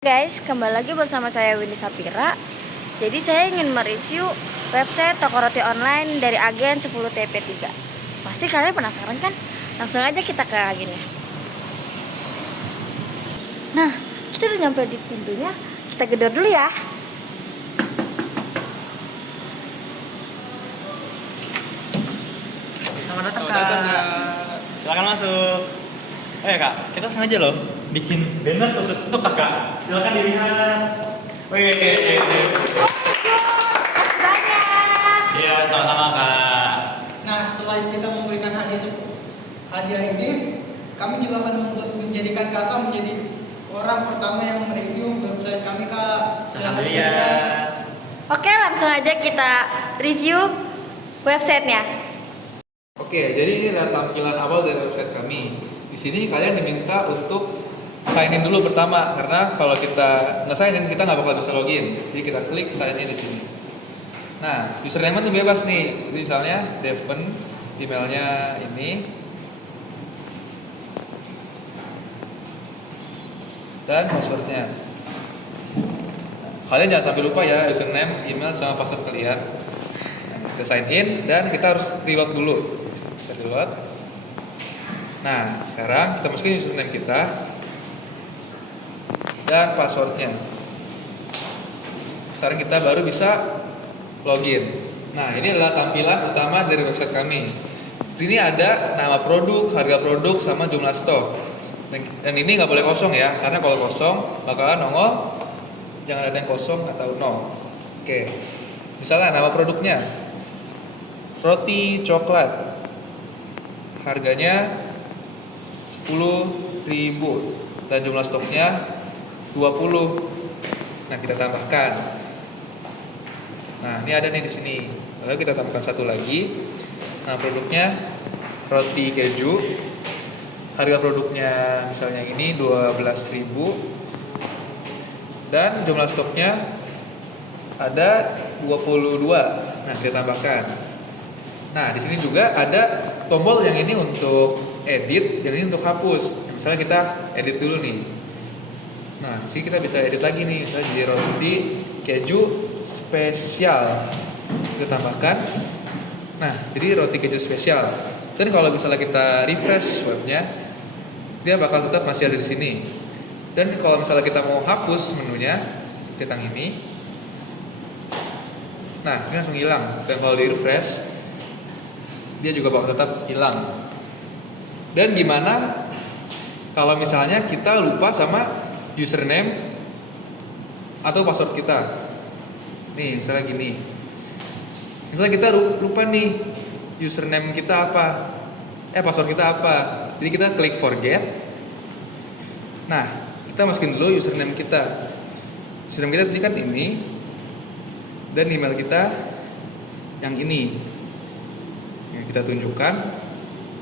Guys, kembali lagi bersama saya Windy Sapira. Jadi saya ingin mereview website toko roti online dari agen 10TP3. Pasti kalian penasaran kan? Langsung aja kita ke agennya. Nah, kita udah nyampe di pintunya. Kita gedor dulu ya. Selamat datang Kak. Silakan masuk. Oh ya Kak, kita sengaja loh bikin banner khusus untuk Kakak. Silakan dilihat. Wih. Makasih banyak. Iya, sama-sama Kak. Nah, selain kita memberikan hadiah ini, kami juga akan menjadikan kakak menjadi orang pertama yang mereview website kami, Kak. Silakan dilihat. Oke, langsung aja kita review websitenya. Oke, jadi ini adalah tampilan awal dari website kami. Di sini kalian diminta untuk sign in dulu pertama, karena kalau kita nggak sign in kita nggak bakal bisa login. Jadi kita klik sign in di sini. Nah, username itu bebas nih. Jadi misalnya Devon, emailnya ini, dan passwordnya. Kalian jangan sampai lupa ya username, email, sama password kalian. Nah, kita sign in dan kita harus reload dulu. Kita reload. Nah, sekarang kita masukin username kita dan passwordnya. Sekarang kita baru bisa login. Nah, ini adalah tampilan utama dari website kami. Di sini ada nama produk, harga produk, sama jumlah stok. Dan ini nggak boleh kosong ya, karena kalau kosong bakalan nongol jangan ada yang kosong atau nol. Oke, misalnya nama produknya roti coklat, harganya 10.000 dan jumlah stoknya 20. Nah, kita tambahkan. Nah, ini ada nih di sini. Lalu kita tambahkan satu lagi. Nah, produknya roti keju. Harga produknya misalnya ini 12.000 dan jumlah stoknya ada 22. Nah, kita tambahkan. Nah, di sini juga ada tombol yang ini untuk edit, yang ini untuk hapus. Misalnya kita edit dulu nih. Nah, sini kita bisa edit lagi nih, misalnya jadi roti keju spesial. Kita tambahkan. Nah, jadi roti keju spesial. Dan kalau misalnya kita refresh webnya, dia bakal tetap masih ada di sini. Dan kalau misalnya kita mau hapus menunya, centang ini. Nah, ini langsung hilang. Dan kalau di refresh, dia juga bakal tetap hilang. Dan gimana kalau misalnya kita lupa sama username atau password kita? Nih, misalnya gini. Misalnya kita lupa nih username kita apa? Password kita apa? Jadi kita klik forget. Nah, kita masukin dulu username kita. Username kita tadi kan ini. Dan email kita yang ini. Yang kita tunjukkan.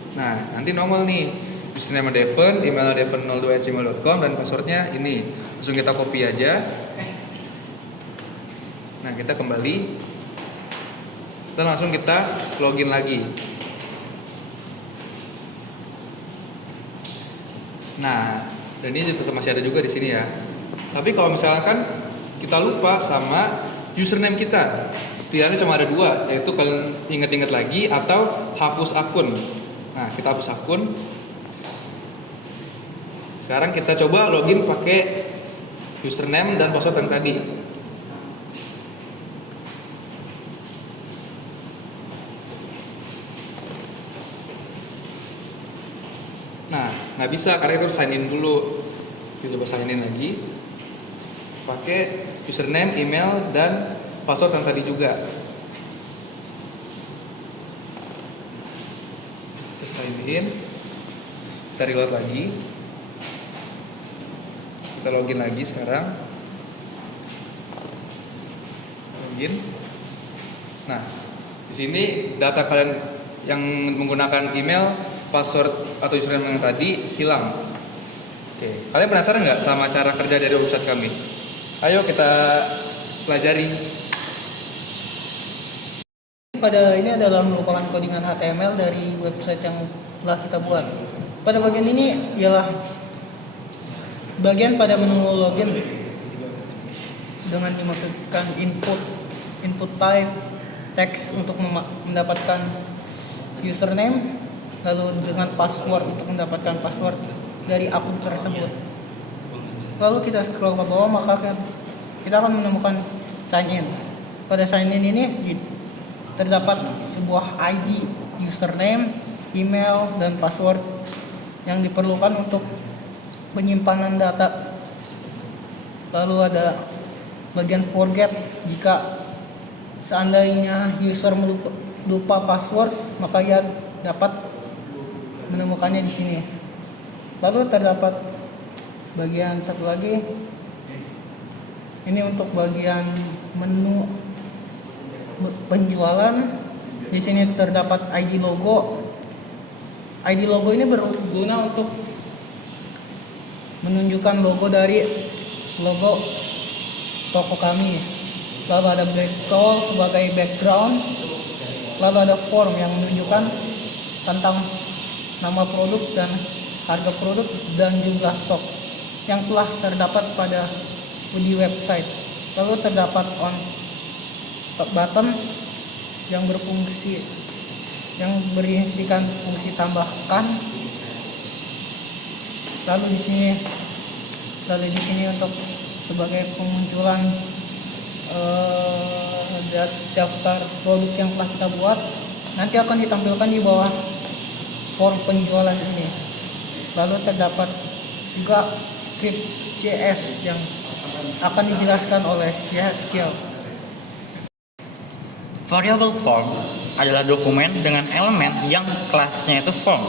Nah, nanti nongol nih username Devon, email devon02@gmail.com, dan passwordnya ini. Langsung kita copy aja. Nah, kita kembali dan langsung kita login lagi. Nah, dan ini tetap masih ada juga di sini ya. Tapi kalau misalkan kita lupa sama username kita, pilihannya cuma ada dua, yaitu kalian ingat-ingat lagi atau hapus akun. Nah, kita hapus akun. Sekarang kita coba login pakai username dan password yang tadi. Nah, nggak bisa karena kita harus sign in dulu. Kita coba sign in lagi. Pakai username, email, dan password yang tadi juga. Kita sign in. Kita reload lagi. Kita login lagi sekarang. Login. Nah, di sini data kalian yang menggunakan email, password atau username yang tadi hilang. Oke, kalian penasaran nggak sama cara kerja dari website kami? Ayo kita pelajari. Pada ini adalah merupakan codingan HTML dari website yang telah kita buat. Pada bagian ini ialah bagian pada menu login. dengan dimasukkan input type teks untuk mendapatkan username, lalu dengan password untuk mendapatkan password dari akun tersebut. Lalu kita scroll ke bawah, maka kita akan menemukan sign in. Pada sign in ini terdapat sebuah ID, username, email, dan password yang diperlukan untuk penyimpanan data. Lalu ada bagian forget. Jika seandainya user lupa password, maka ia dapat menemukannya di sini. Lalu terdapat bagian satu lagi. Ini untuk bagian menu penjualan. Di sini terdapat ID logo. ID logo ini berguna untuk menunjukkan logo dari logo toko kami. Lalu ada black tool sebagai background. Lalu ada form yang menunjukkan tentang nama produk dan harga produk dan jumlah stok yang telah terdapat pada di website. Lalu terdapat on button yang berisikan fungsi tambahkan. Lalu di sini untuk sebagai pemunculan daftar produk yang telah kita buat, nanti akan ditampilkan di bawah form penjualan ini. Lalu terdapat juga script JS yang akan dijelaskan oleh Skill. Variable form adalah dokumen dengan elemen yang kelasnya itu form.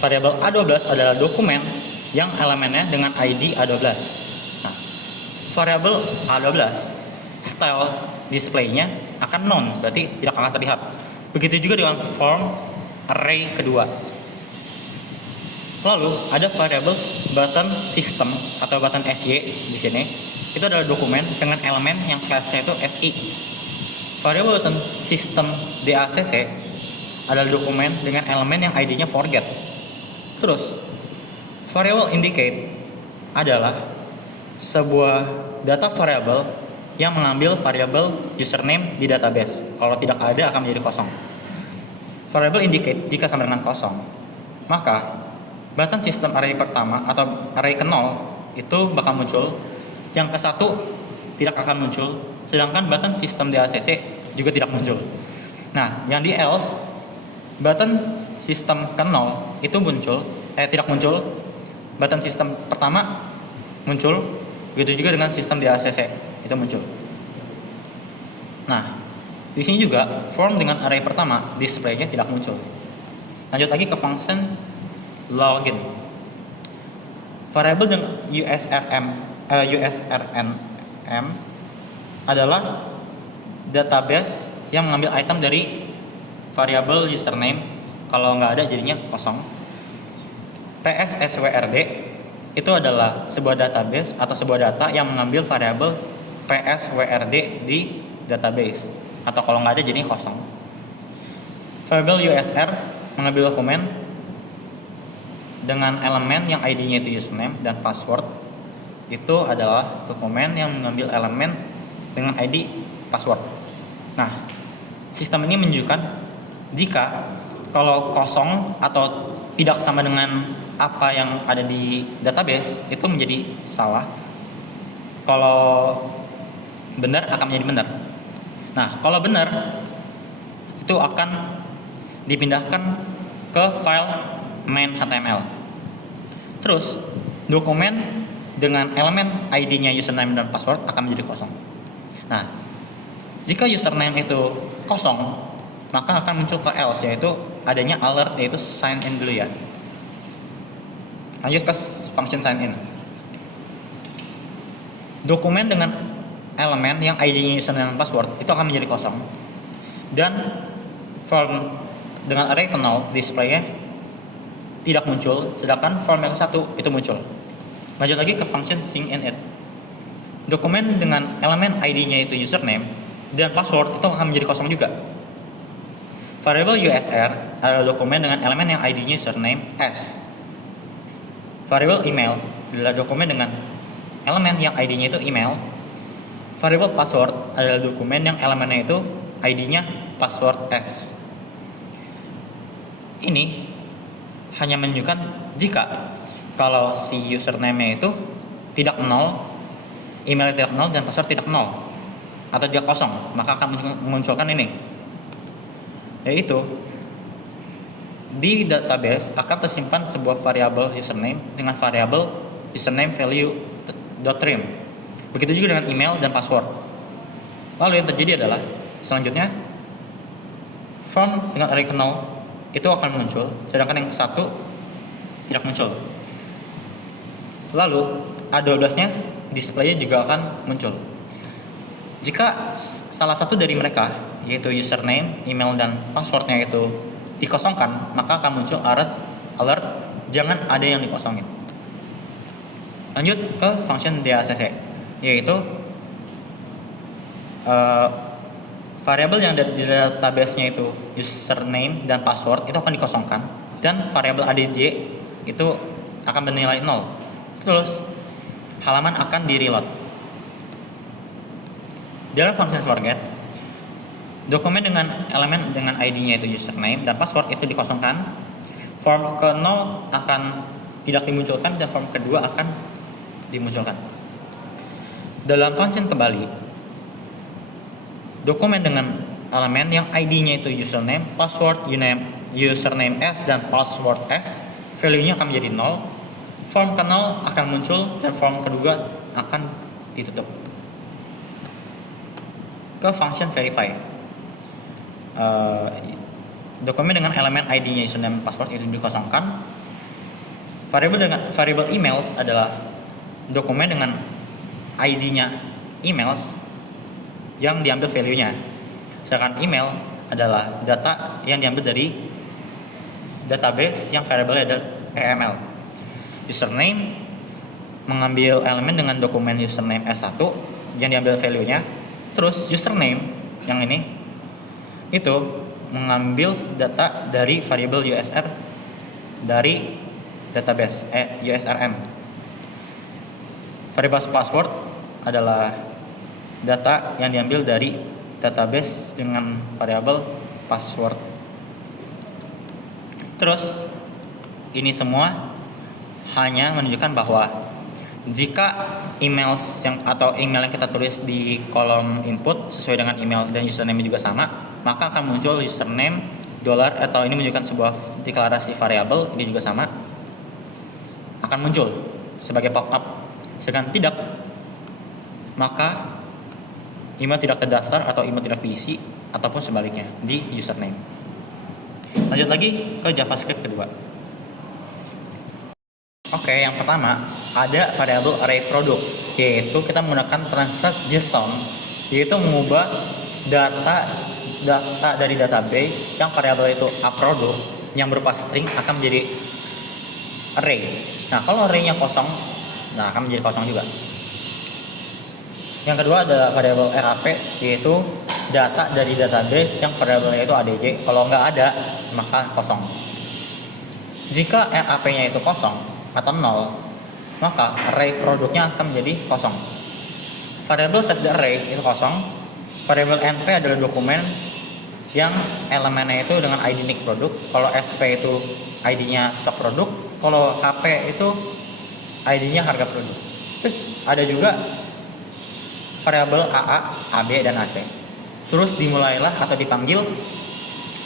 Variabel A12 adalah dokumen yang elemennya dengan ID A12. Nah, variabel A12 style displaynya akan none, berarti tidak akan terlihat. Begitu juga dengan form array kedua. Lalu ada variabel button system atau button SY di sini. Itu adalah dokumen dengan elemen yang kelasnya itu SI. Variabel button system DACC adalah dokumen dengan elemen yang ID-nya forget. Terus, variable indicate adalah sebuah data variable yang mengambil variable username di database. Kalau tidak ada akan menjadi kosong. Variable indicate jika sama dengan kosong, maka button system array pertama atau array ke 0 itu bakal muncul, yang ke 1 tidak akan muncul, sedangkan button system DACC juga tidak muncul. Nah, yang di else button system ke 0 itu tidak muncul, button system pertama muncul, begitu juga dengan sistem DACC itu muncul. Nah, di sini juga form dengan array pertama display-nya tidak muncul. Lanjut lagi ke function login. Variable dengan USRNM adalah database yang mengambil item dari variable username. Kalau nggak ada jadinya kosong. PSSWRD itu adalah sebuah database atau sebuah data yang mengambil variable PSWRD di database, atau kalau nggak ada jadinya kosong. Variable USR mengambil dokumen dengan elemen yang ID-nya itu username dan password. Itu adalah dokumen yang mengambil elemen dengan ID password. Nah, sistem ini menunjukkan jika kalau kosong atau tidak sama dengan apa yang ada di database itu menjadi salah. Kalau benar akan menjadi benar. Nah, kalau benar itu akan dipindahkan ke file main HTML. Terus dokumen dengan elemen ID-nya username dan password akan menjadi kosong. Nah, jika username itu kosong, maka akan muncul ke else, yaitu adanya alert, yaitu sign in dulu ya. Lanjut ke function sign in. Dokumen dengan elemen yang ID-nya username dan password itu akan menjadi kosong. Dan form dengan array ke 0 display-nya tidak muncul, sedangkan form yang satu itu muncul. Lanjut lagi ke function sign in it. Dokumen dengan elemen ID-nya itu username dan password itu akan menjadi kosong juga. Variable USR adalah dokumen dengan elemen yang ID-nya username S. Variable email adalah dokumen dengan elemen yang ID-nya itu email. variable password adalah dokumen yang elemennya itu ID-nya password S. Ini hanya menunjukkan jika kalau si username-nya itu tidak nol, email tidak nol, dan password tidak nol, atau dia kosong, maka akan memunculkan ini, yaitu di database akan tersimpan sebuah variabel username dengan variabel username value .trim. Begitu juga dengan email dan password. Lalu yang terjadi adalah selanjutnya form dengan array nol itu akan muncul, sedangkan yang satu tidak muncul. Lalu A12-nya display-nya juga akan muncul. Jika salah satu dari mereka, yaitu username, email, dan passwordnya itu dikosongkan, maka akan muncul alert jangan ada yang dikosongin. Lanjut ke function DACC, yaitu variabel yang di database-nya itu username dan password itu akan dikosongkan, dan variabel adj itu akan bernilai 0. Terus halaman akan di-reload. Dalam function forget, dokumen dengan elemen dengan ID-nya itu username dan password itu dikosongkan. Form ke-0 akan tidak dimunculkan dan form kedua akan dimunculkan. Dalam function kembali, dokumen dengan elemen yang ID-nya itu username, password, username S dan password S, value-nya akan menjadi 0. Form ke-0 akan muncul dan form kedua akan ditutup. Ke function verify, dokumen dengan elemen ID-nya username password itu dikosongkan. Variable emails adalah dokumen dengan ID-nya emails yang diambil value-nya. Sedangkan email adalah data yang diambil dari database yang variable adalah EML. Username mengambil elemen dengan dokumen username S1 yang diambil value-nya. Terus username yang ini itu mengambil data dari variable USR dari database USRM. Variable password adalah data yang diambil dari database dengan variabel password. Terus ini semua hanya menunjukkan bahwa jika email yang kita tulis di kolom input sesuai dengan email dan username juga sama, maka akan muncul username dollar atau ini menunjukkan sebuah deklarasi variabel, ini juga sama akan muncul sebagai pop-up. Sedangkan tidak, maka email tidak terdaftar atau email tidak diisi ataupun sebaliknya di username. Lanjut lagi ke JavaScript kedua. Oke, yang pertama ada variabel array product, yaitu kita menggunakan translate JSON, yaitu mengubah data dari database yang variabel itu aProduct yang berupa string akan menjadi array. Nah, kalau array-nya kosong, nah akan menjadi kosong juga. Yang kedua ada variabel RAP, yaitu data dari database yang variabelnya itu ADJ. Kalau nggak ada, maka kosong. Jika RAP-nya itu kosong atau 0, maka array produknya akan menjadi kosong. Variabel setTheArray itu kosong. Variabel np adalah dokumen yang elemennya itu dengan ID nick produk. Kalau sp itu ID-nya stok produk. Kalau hp itu ID-nya harga produk. Terus ada juga variabel AA, AB, dan AC. Terus dimulailah atau dipanggil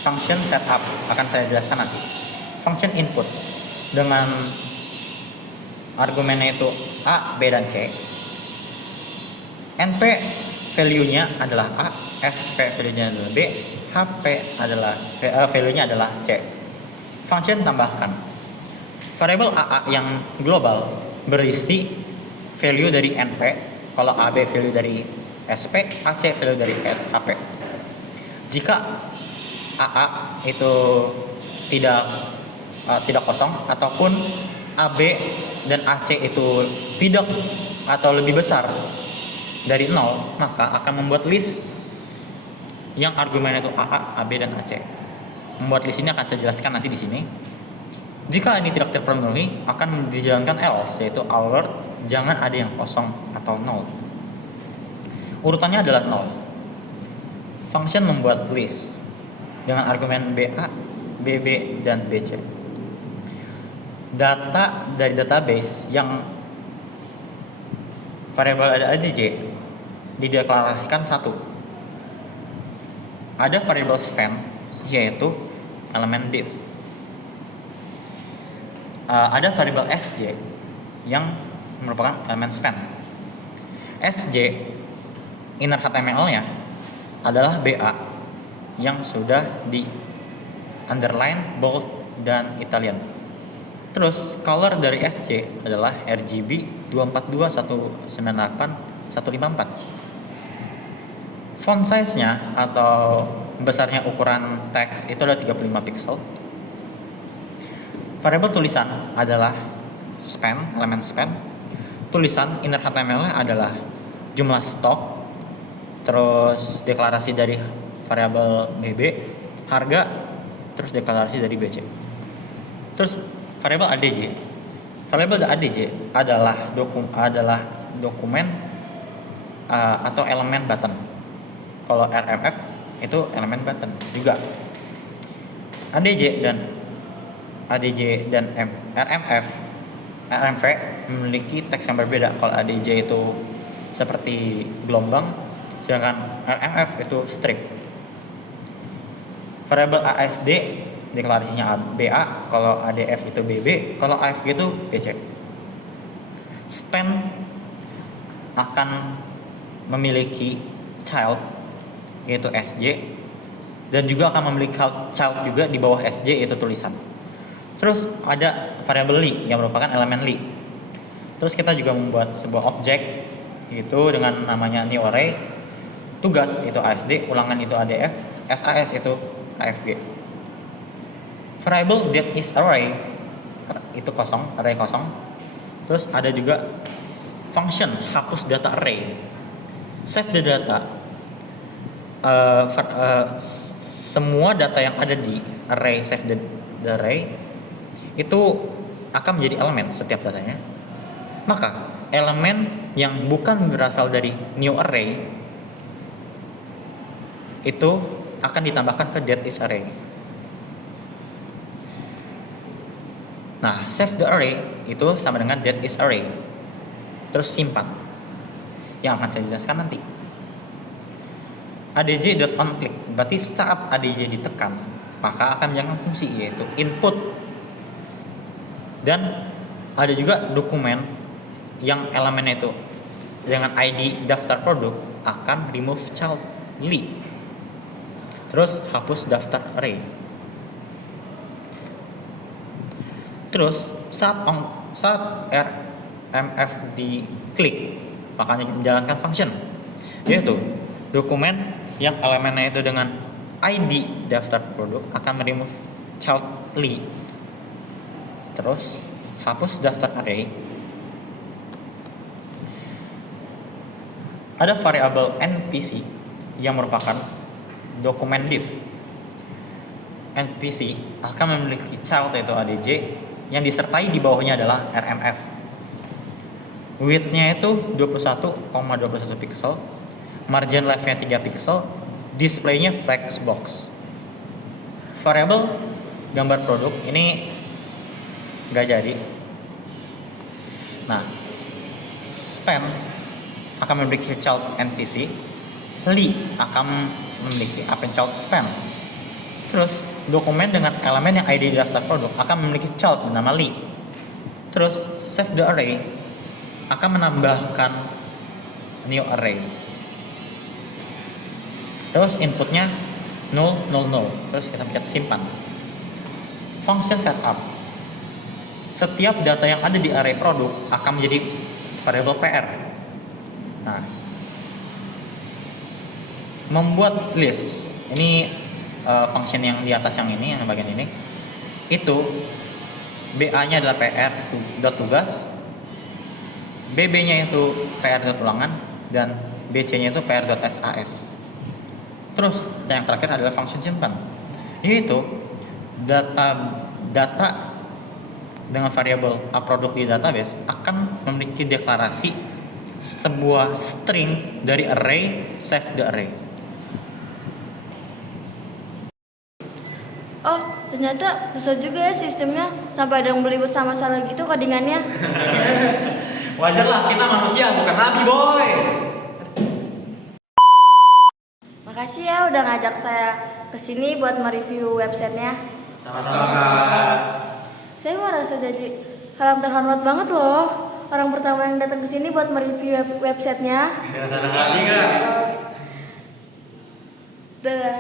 function setup, akan saya jelaskan nanti. Function input dengan argumennya itu A, B, dan C. NP value-nya adalah A, SP value-nya adalah B, HP adalah value-nya adalah C. Function tambahkan. Variabel AA yang global berisi value dari NP, kalau AB value dari SP, AC value dari HP. Jika AA itu tidak kosong ataupun AB dan AC itu tidak atau lebih besar dari 0, maka akan membuat list yang argumennya itu AA, AB, dan AC. Membuat list ini akan saya jelaskan nanti di sini. Jika ini tidak terpenuhi, akan dijalankan else, yaitu alert jangan ada yang kosong atau 0. urutannya adalah 0. Function membuat list dengan argumen BA, BB, dan BC. Data dari database yang variabel ada ADJ dideklarasikan satu. Ada variabel span, yaitu elemen div. Ada variabel sj yang merupakan elemen span. Sj inner HTML-nya adalah BA yang sudah di underline, bold, dan Italian. Terus color dari SC adalah RGB 242.198.154. Font size-nya atau besarnya ukuran teks itu adalah 35 pixel. Variabel tulisan adalah span, elemen span. Tulisan inner HTML-nya adalah jumlah stok, terus deklarasi dari variabel BB, harga, terus deklarasi dari BC. Terus variabel ADJ. Variabel ADJ adalah dokumen atau elemen button. Kalau RMF itu elemen button juga. ADJ dan RMV memiliki teks yang berbeda. Kalau ADJ itu seperti gelombang, sedangkan RMF itu strip. Variabel ASD deklarasinya BA, kalau ADF itu BB, kalau AFG itu BC. Span akan memiliki child yaitu SJ, dan juga akan memiliki child juga di bawah SJ yaitu tulisan. Terus ada variabel li yang merupakan elemen li. Terus kita juga membuat sebuah objek itu dengan namanya new array. Tugas itu ASD, ulangan itu ADF, SAS itu AFG. Variable that is array itu kosong, array kosong. Terus ada juga function hapus data array. Save the data. Semua data yang ada di array save the array itu akan menjadi elemen setiap datanya. Maka elemen yang bukan berasal dari new array itu akan ditambahkan ke that is array. Nah, save the array itu sama dengan that is array. Terus simpan. Yang akan saya jelaskan nanti. ADJ.onClick, berarti saat ADJ ditekan, maka akan menjalankan fungsi yaitu input. Dan ada juga dokumen yang elemennya itu dengan ID daftar produk akan remove child li. Terus hapus daftar array. Terus saat RMF diklik, makanya menjalankan function, yaitu dokumen yang elemennya itu dengan ID daftar produk akan remove child li. Terus hapus daftar array. Ada variabel npc yang merupakan dokumen div. npc akan memiliki child yaitu adj yang disertai di bawahnya adalah rmf. Width-nya itu 21,21 pixel, margin left-nya 3 pixel, display-nya flexbox. Variabel gambar produk ini nggak jadi. Nah, span akan memiliki child npc, li akan memiliki append child span. Terus dokumen dengan elemen yang ID daftar produk akan memiliki child bernama li. Terus save the array akan menambahkan new array. Terus inputnya 0, 0, 0. Terus kita pencet simpan. Function setup. Setiap data yang ada di array produk akan menjadi variabel PR. Nah, membuat list. Ini function yang di atas yang ini, yang bagian ini. Itu BA-nya adalah PR.tugas, BB-nya itu PR.ulangan, dan BC-nya itu PR.SAS. Terus yang terakhir adalah function simpan, yaitu data dengan variabel produk di database akan memiliki deklarasi sebuah string dari array, save the array. Oh, ternyata susah juga ya sistemnya. Sampai ada yang belibet sama salah gitu codingannya. Wajar lah, kita manusia bukan nabi, boy. Makasih ya udah ngajak saya kesini buat mereview websitenya. Sama-sama, Kak. Saya merasa jadi hal yang terhormat banget loh. Orang pertama yang datang ke sini buat mereview websitenya. Sana sekali, Kak. Dadah.